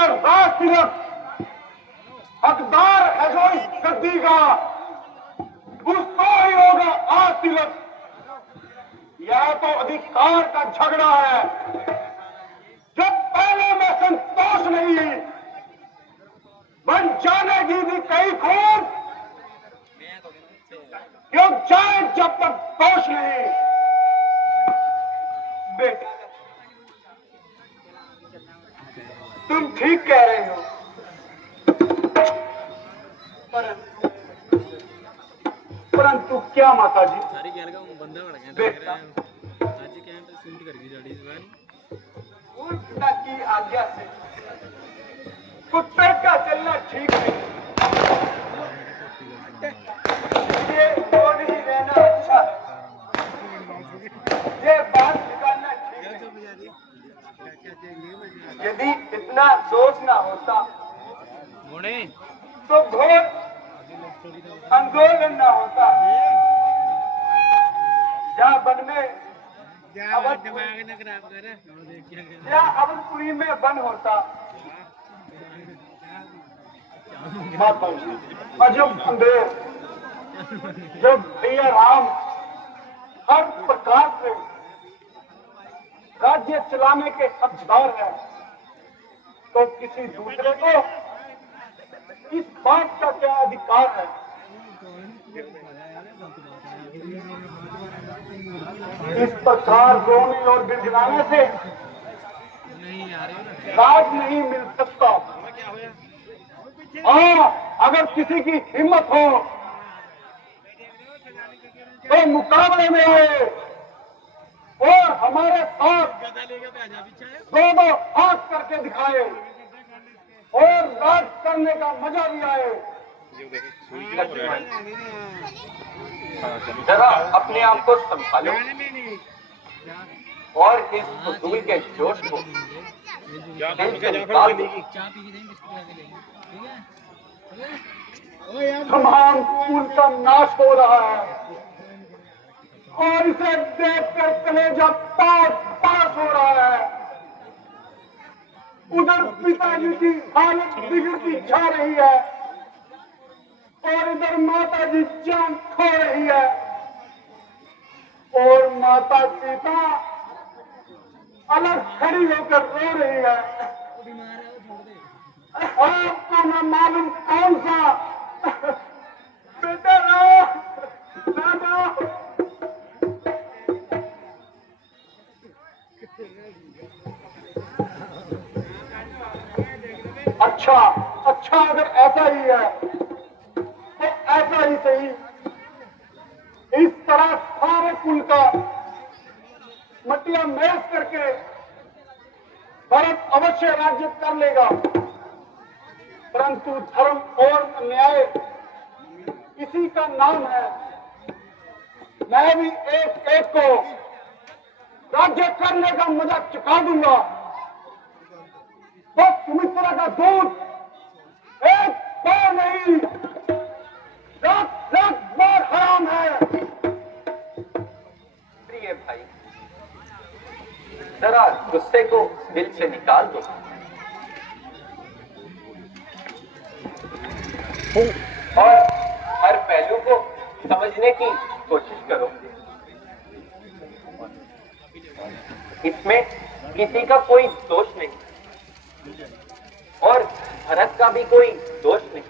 मेरा राज तिलक हकदार है जो इस गद्दी का, उसको ही होगा आज तिलक। यह तो अधिकार का झगड़ा है, जब पहले में संतोष नहीं बन जानेगी भी कई खून, क्यों जाए जब तक दोष नहीं। बेटा तुम ठीक कह रहे हो, परंतु क्या माता जी, सारी गैल का बंदा बड़ गया बेटा आज क्या सूट कर गई गाड़ी इस बार। उन पिता की आज्ञा से कुत्ते का चलना ठीक नहीं, ये वो नहीं रहना अच्छा है, ये बात निकालना ठीक है। यदि इतना दोष ना होता तो घोर आंदोलन ना होता, या वन में या अवधपुरी में वन होता। माता जी अजब अंधेर, जब भैया राम हर प्रकार से राज्य चलाने के हकदार है, तो किसी दूसरे को इस बात का क्या अधिकार है। इस प्रकार रोने और गिड़गिड़ाने से राज नहीं मिल सकता। हाँ, अगर किसी की हिम्मत हो तो मुकाबले में आए और हमारे साथ दो हाथ करके दिखाए और राज करने का मजा भी आए। जरा अपने आप को संभालो और इस फजूल के जोश को दिल से निकाल दो। तमाम कुल का नाश हो रहा है और इसे देखकर कलेजा पास हो रहा है। उधर पिताजी की हालत बिगड़ती जा रही है और इधर माता जी जान खो रही है और माता सीता अलग खड़ी होकर रो रही है। आपको न मालूम कौन सा बेटा रो दादा। अच्छा अगर ऐसा ही है तो ऐसा ही सही। इस तरह सारे कुल का मटिया मैस करके भरत अवश्य राज्य कर लेगा, परंतु धर्म और न्याय इसी का नाम है। मैं भी एक एक को राज्य करने का मजा चुका दूंगा। तो सुमित्रा का दूध एक बार नहीं लाख बार हराम है। प्रिय भाई, जरा गुस्से को दिल से निकाल दो और हर पहलू को समझने की कोशिश करो। इसमें किसी का कोई दोष नहीं और भरत का भी कोई दोष नहीं।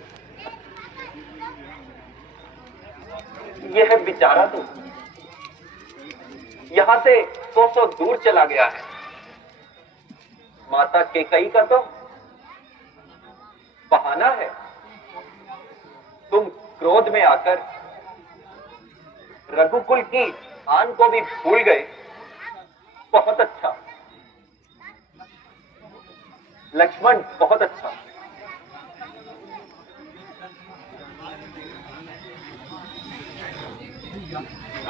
यह बेचारा तो यहां से 100 दूर चला गया है। माता केकई का तो बहाना है। तुम क्रोध में आकर रघुकुल की आन को भी भूल गए। बहुत अच्छा लक्ष्मण, बहुत अच्छा।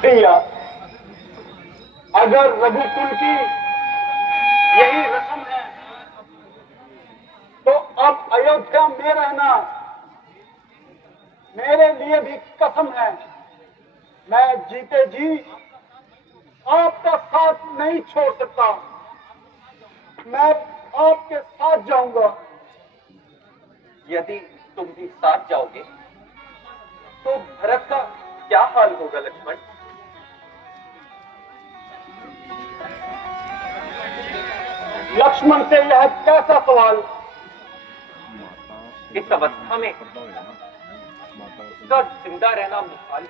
भैया, अगर रघुकुल की यही रस्म है तो अब अयोध्या में रहना मेरे लिए भी कसम है। मैं जीते जी आपका साथ नहीं छोड़ सकता। मैं आपके साथ जाऊंगा। यदि तुम भी साथ जाओगे तो भरत का क्या हाल होगा लक्ष्मण? लक्ष्मण से यह कैसा सवाल? इस अवस्था में उसका जिंदा रहना मुहाल है।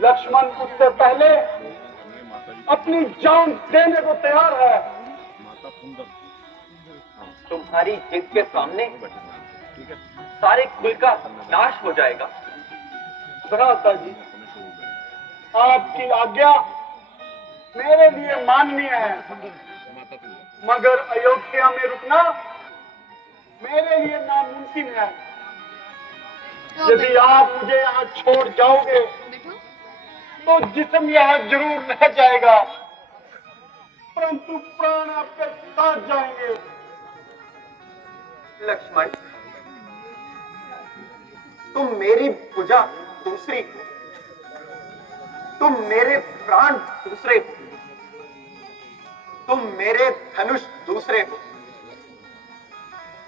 लक्ष्मण उससे पहले अपनी जान देने को तैयार है। तुम्हारी जिद के सामने सारे कुल का नाश हो जाएगा। भ्राता जी, आपकी आज्ञा मेरे लिए माननीय है, मगर अयोध्या में रुकना मेरे लिए नामुमकिन है। यदि आप मुझे यहाँ छोड़ जाओगे तो जिस्म यहाँ जरूर रह जाएगा, परंतु प्राण आपके साथ जाएंगे। लक्ष्मण, तुम मेरी भुजा दूसरी हो, तुम मेरे प्राण दूसरे हो, तुम मेरे धनुष दूसरे हो,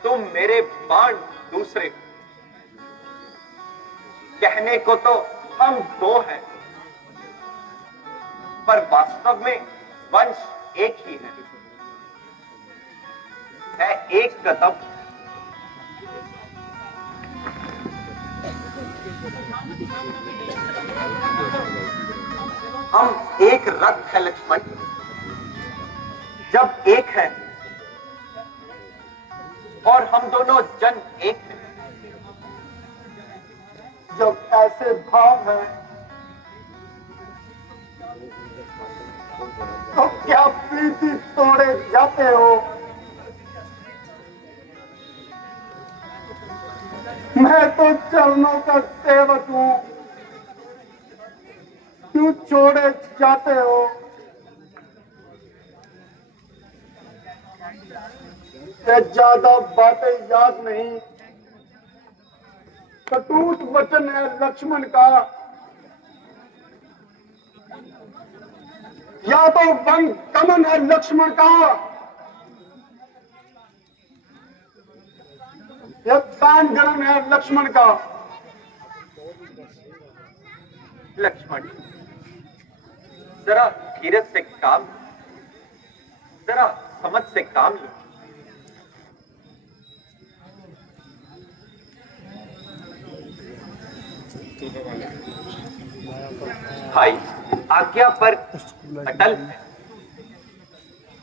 तुम मेरे बाण दूसरे हो। कहने को तो हम दो हैं, पर वास्तव में वंश एक ही है एक कदम। हम एक रक्त है लक्ष्मण। जब एक है और हम दोनों जन एक हैं। जब ऐसे भाव है तो क्या प्रीति तोड़े जाते हो? मैं तो चरणों का सेवक हूं, क्यों छोड़े जाते हो? ये ज्यादा बातें याद नहीं, कटूट वचन है लक्ष्मण का। या तो वन गमन है लक्ष्मण का, या दान गमन है लक्ष्मण का। लक्ष्मण, जरा धीरज से काम लो, जरा समझ से काम लो। भाई आज्ञा पर अटल है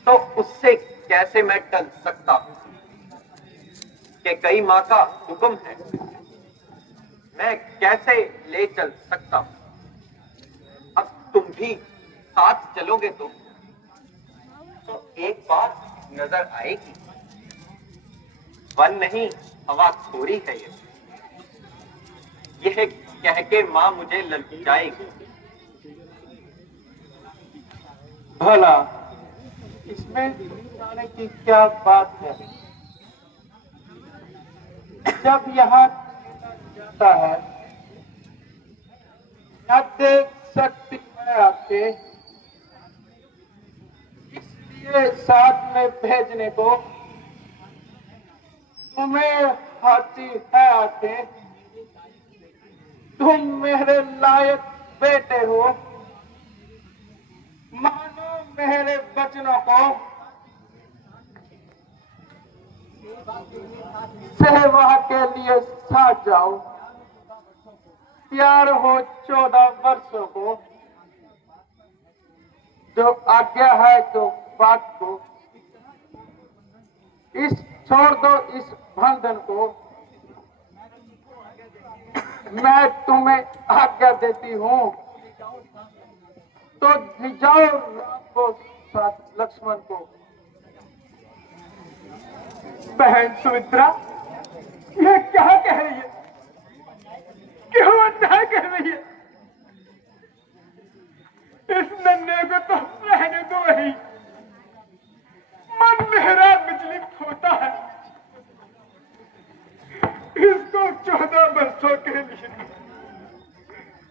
तो उससे कैसे मैं टल सकता हूं कि कई मां का हुक्म है, मैं कैसे ले चल सकता हूं। अब तुम भी साथ चलोगे तो एक बात नजर आएगी। वन नहीं हवा खोरी है यह कह के मां मुझे ललचाएगी। भला इसमें जाने की क्या बात है? जब यहाँ जाता है न देख सकती है आपके, इसलिए साथ में भेजने को तुम्हें हाथी है आके। तुम मेरे लायक बेटे हो, मानो मेरे वचनों को। सेवा के लिए साथ जाओ, प्यार हो 14 वर्षों को। जो आज्ञा है तो बात को, इस छोड़ दो इस बंधन को। मैं तुम्हें आज्ञा देती हूँ तो जाओ राम को साथ लक्ष्मण को। बहन सुमित्रा, ये क्या कह रही है? क्यों अन्याय कह रही है? इस नन्हे को तो रहने दो ही। मन मेरा विचलित होता है। इसको 14 वर्षों के लिए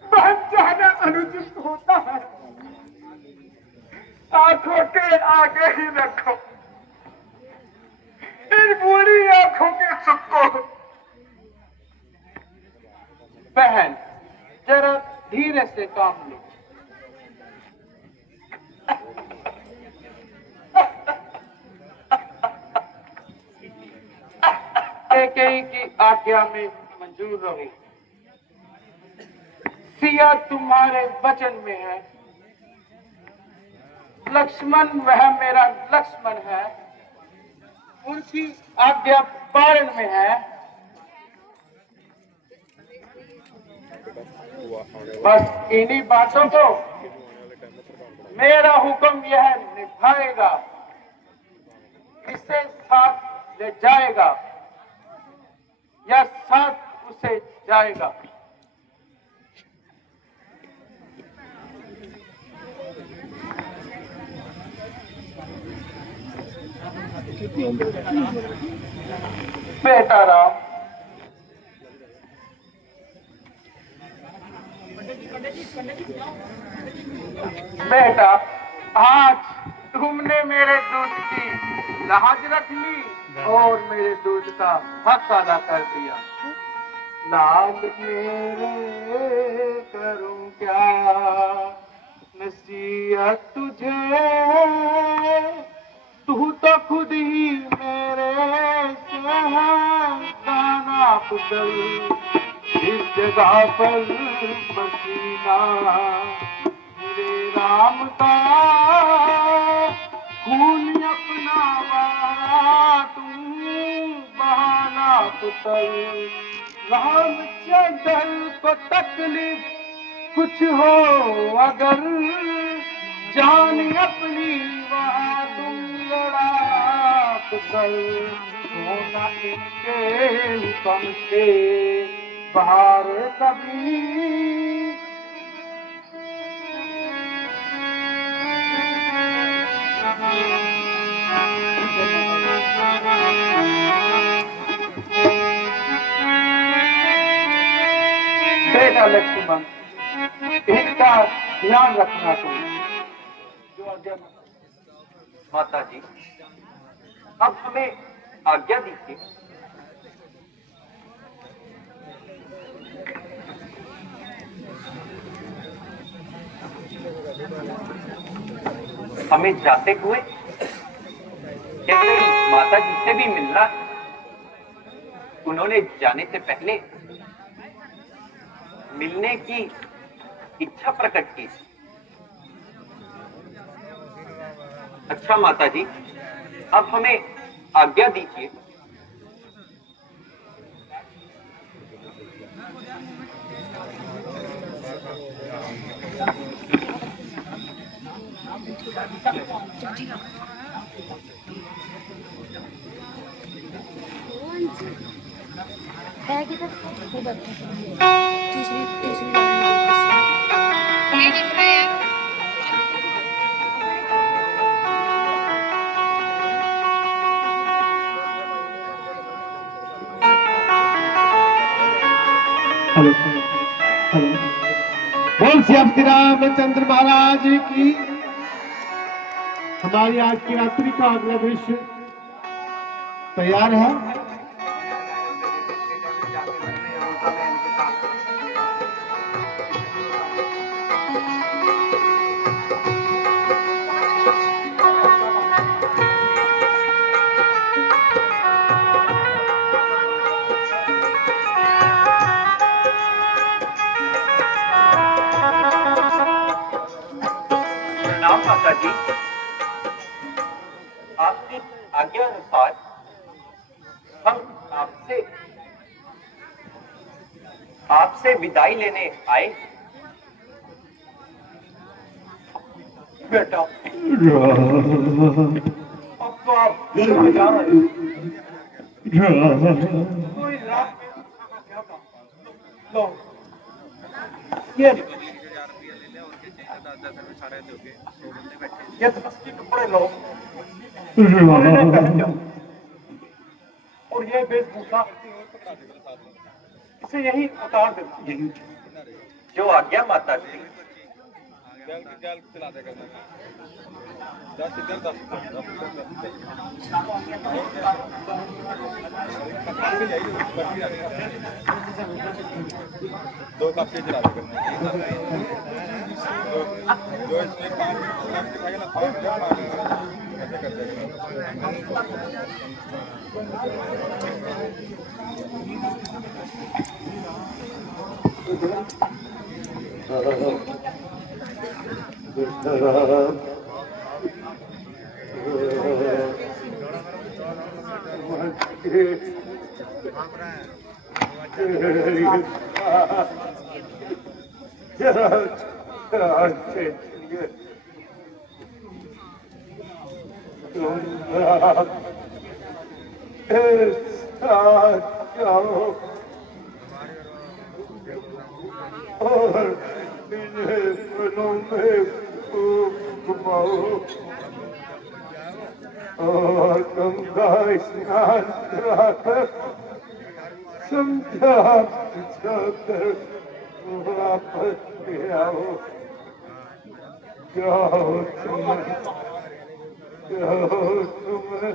बन जाना अनुचित होता है। आंखों के आगे ही रखो, इन बूढ़ी आंखों के सकता है। बहन, जरा धीरे से काम लो। कैकेयी की आज्ञा में मंजूर रहो। सिया तुम्हारे वचन में है, लक्ष्मण वह मेरा लक्ष्मण है, उनकी आज्ञा पालन में है। बस इन्हीं बातों को मेरा हुक्म यह निभाएगा, इसे साथ ले जाएगा या साथ उसे जाएगा। बेटा राम, बेटा, आज तुमने मेरे दूध की लाज रख ली और मेरे दूध का हक अदा कर दिया। लाल मेरे करूं क्या नसीहत तुझे, तू तो खुद ही मेरे से है दाना पुतल, इस जगह पर पसीना मेरे राम का खून अपना बहा, तू बहाना पुतल। रामचंद्र को तकलीफ कुछ हो अगर, जान अपनी वहाँ तुम लड़ा पुतल, होना इनके हुक्म से बाहर कभी। बेटा लक्ष्मण, इनका ध्यान रखना चाहिए। जो आज्ञा माता जी, अब हमें आज्ञा दीजिए। हमें जाते हुए कहते माता जी से भी मिलना। उन्होंने जाने से पहले मिलने की इच्छा प्रकट की। अच्छा माता जी, अब हमें आज्ञा दीजिए। बैग इधर उधर तीसरी तीसरी ये दिख रहा है। हेलो हेलो, बोल श्री रामचंद्र महाराज की। हमारी आज की रात्रि का अगला दृश्य तैयार है। प्रणाम माता जी, आपकी आज्ञा अनुसार हम आपसे विदाई लेने आए। बेटा, अब तो आप घर में जा रहे कोई रात में क्या था? लो, ये दस्ती कपड़े लो और इन्हें पहन जाओ, और ये वेशभूषा इसे यही उतार देना। जो आज्ञा माता जी। दो कप के चला दो जो इसमें 5 कप दिखाएगा ना ऐसे कर देगा और इन्हें सुनों में घुमाओ और गंगा स्नान कराकर समझा बुझाकर वापस ले आओ जाओ तुम्हें जाओ तुम्हें